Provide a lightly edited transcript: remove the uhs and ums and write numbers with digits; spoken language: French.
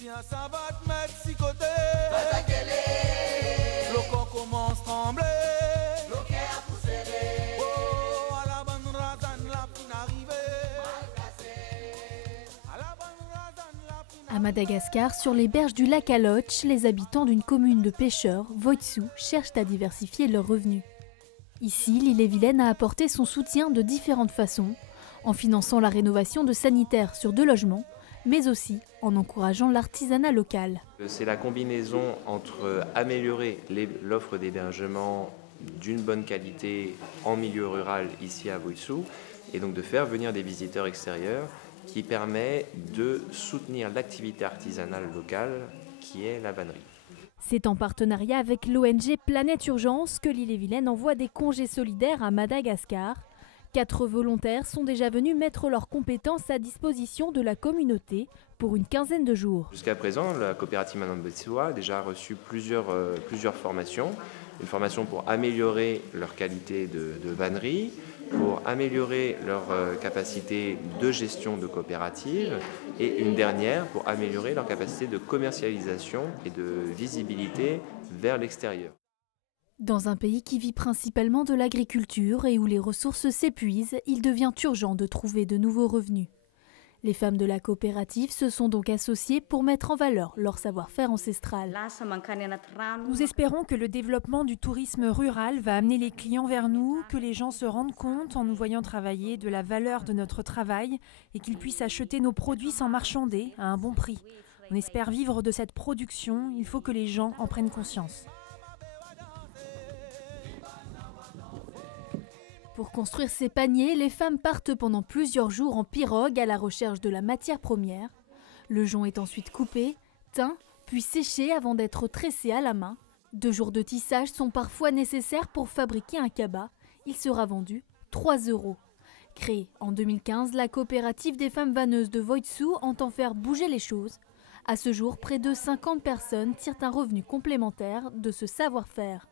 Tiens, ça va te mettre si côté. Le corps commence à trembler. Oh, à la bonne razane, la fin arrivée. À la bonne razane, la fin À Madagascar, sur les berges du lac Aloch, les habitants d'une commune de pêcheurs, Voitsou, cherchent à diversifier leurs revenus. Ici, l'île-et-Vilaine a apporté son soutien de différentes façons, en finançant la rénovation de sanitaires sur 2 logements, mais aussi en encourageant l'artisanat local. C'est la combinaison entre améliorer l'offre d'hébergement d'une bonne qualité en milieu rural ici à Voitsou et donc de faire venir des visiteurs extérieurs qui permet de soutenir l'activité artisanale locale qui est la vannerie. C'est en partenariat avec l'ONG Planète Urgence que l'île-et-Vilaine envoie des congés solidaires à Madagascar. 4 volontaires sont déjà venus mettre leurs compétences à disposition de la communauté pour une quinzaine de jours. Jusqu'à présent, la coopérative Madame Botsua a déjà reçu plusieurs formations. Une formation pour améliorer leur qualité de vannerie, pour améliorer leur capacité de gestion de coopérative et une dernière pour améliorer leur capacité de commercialisation et de visibilité vers l'extérieur. Dans un pays qui vit principalement de l'agriculture et où les ressources s'épuisent, il devient urgent de trouver de nouveaux revenus. Les femmes de la coopérative se sont donc associées pour mettre en valeur leur savoir-faire ancestral. Nous espérons que le développement du tourisme rural va amener les clients vers nous, que les gens se rendent compte en nous voyant travailler de la valeur de notre travail et qu'ils puissent acheter nos produits sans marchander à un bon prix. On espère vivre de cette production, il faut que les gens en prennent conscience. Pour construire ces paniers, les femmes partent pendant plusieurs jours en pirogue à la recherche de la matière première. Le jonc est ensuite coupé, teint, puis séché avant d'être tressé à la main. 2 jours de tissage sont parfois nécessaires pour fabriquer un cabas. Il sera vendu 3 €. Créée en 2015, la coopérative des femmes vanneuses de Voitsou entend faire bouger les choses. À ce jour, près de 50 personnes tirent un revenu complémentaire de ce savoir-faire.